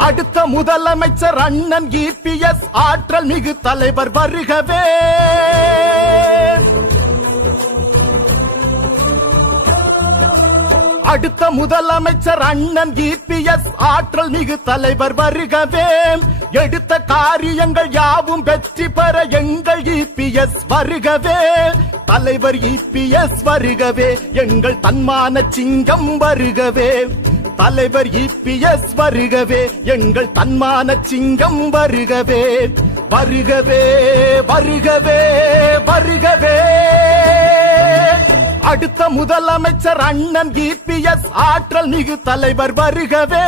அடுத்த முதலமைச்சர் அண்ணன் இபிஎஸ் ஆற்றல் மிகு தலைவர் வருகவே. அடுத்த முதலமைச்சர் அண்ணன் இபிஎஸ் ஆற்றல் மிகு தலைவர் வருகவே. எடுத்த காரியங்கள் யாவும் வெற்றி பெற எங்கள் இபிஎஸ் வருகவே. தலைவர் இபிஎஸ் வருகவே, எங்கள் தன்மான சிங்கம் வருகவே. தலைவர் இபிஎஸ் வருகவே, எங்கள் தன்மான சிங்கம் வருகவே. வருகவே வருகவே வருகவே. அடுத்த முதலமைச்சர் அண்ணன் இபிஎஸ் ஆற்றல் மிகு தலைவர் வருகவே.